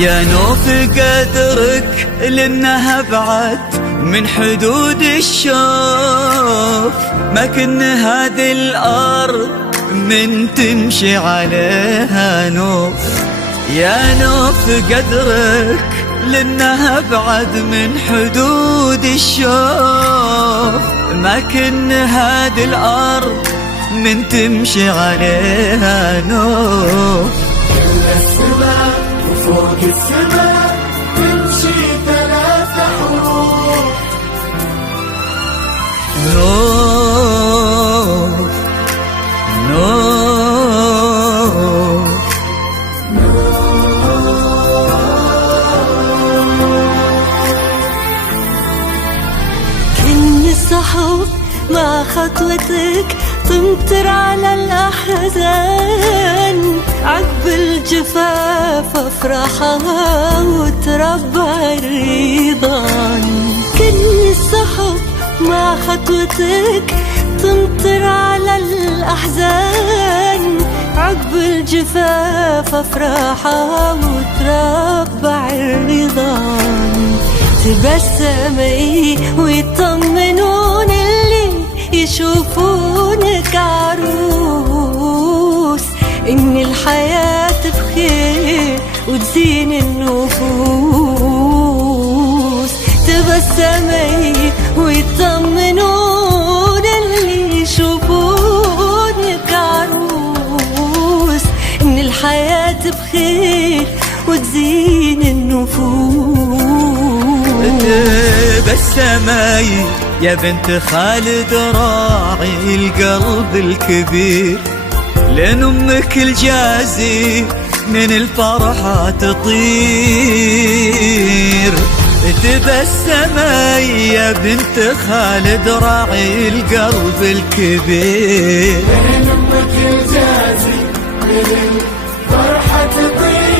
يا نوف قدرك لانها بعد من حدود الشوف، ما كن هذه الارض من تمشي عليها نوف. يا نوف قدرك لانها بعد من حدود الشوف، ما كن هذه الارض من تمشي عليها نوف. إلا السماء وفوق السماء تمشي 3 حروف. نوف كن السحب مع خطوتك تمطر على الأحزان، عقب الجفاف أفرحها وتربع الرضان. كن السحب مع خطوتك تمطر على الأحزان، عقب الجفاف أفرحها وتربع الرضان. تبسمي ويطمنون اللي يشوفونك عروس، إن الحياة بخير وتزين النفوس. تبسمي ويطمنون اللي يشوفونك عروس، إن الحياة بخير وتزين النفوس. تبسمي يا بنت خالد راعي القلب الكبير، لأن أمك الجازي من الفرحة تطير. تبسمي يا بنت خالد راعي القلب الكبير، لأن أمك الجازي من الفرحة تطير.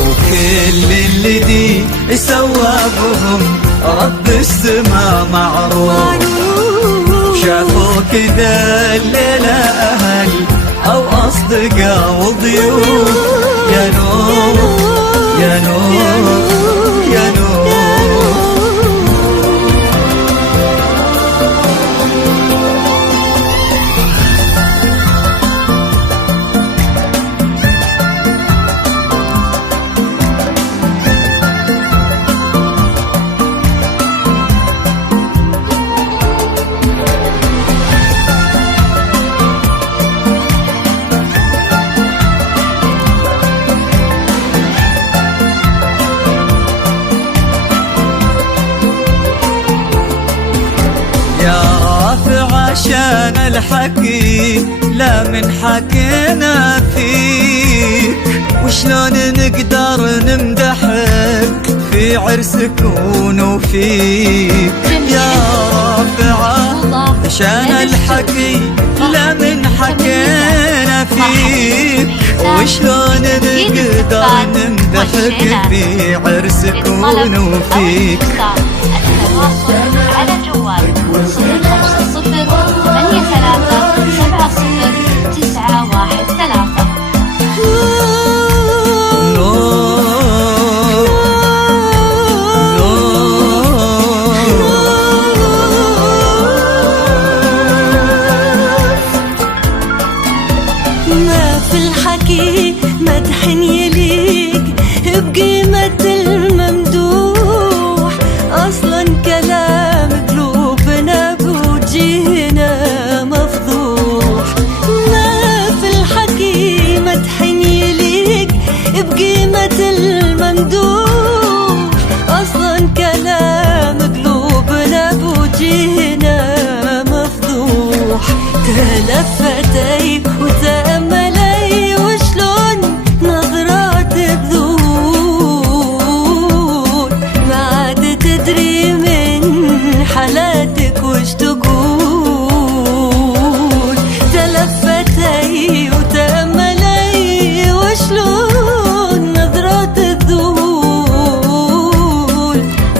وكل اللي دي سوى بهم رب السما معروف. شافوا كذا الليلة أهل أو أصدقاء وضيوف. يا نور يا نور يا نور. عشان الحكي لا من حكينا فيك، وشلون نقدر نمدحك في عرسك ونوفيك. يا رافعة عشان الحكي لا من حكينا فيك، وشلون نقدر نمدحك في عرسك ونوفيك. على الجوال 070 ما في الحكي مدح يليق بقيمة الممدوح، أصلا كلام قلوبنا بوجهنا مفضوح. ما في الحكي مدح يليق بقيمة الممدوح، أصلا كلام قلوبنا بوجهنا مفضوح. تلفتي وتأملي وشلون نظرات الذهول، ما عاد تدري من حالاتك وش تقول. تلفتي وتأملي وشلون نظرات الذهول،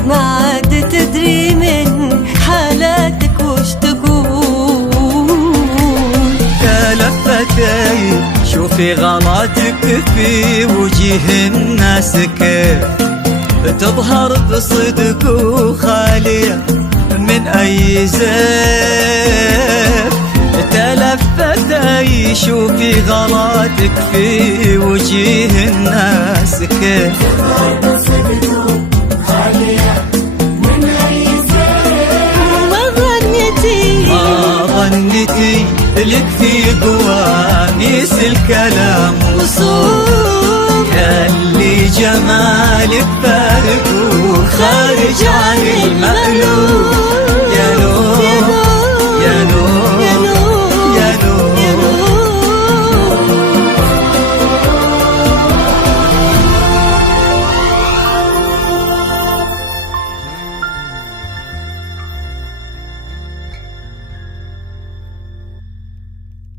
ما عاد تدري من حالاتك وش تقول. تلفتي شوفي غلطك في وجهي وجيه الناس كيف تظهر بصدق وخالية من أي زيف، تلفت يشوف غلاتك في وجيه الناس كيف تظهر بصدق وخالية من أي زيف. ما ظنتي لك في قواميس الكلام وصوم ياللي جمالك فارق وخارج عن المألوف.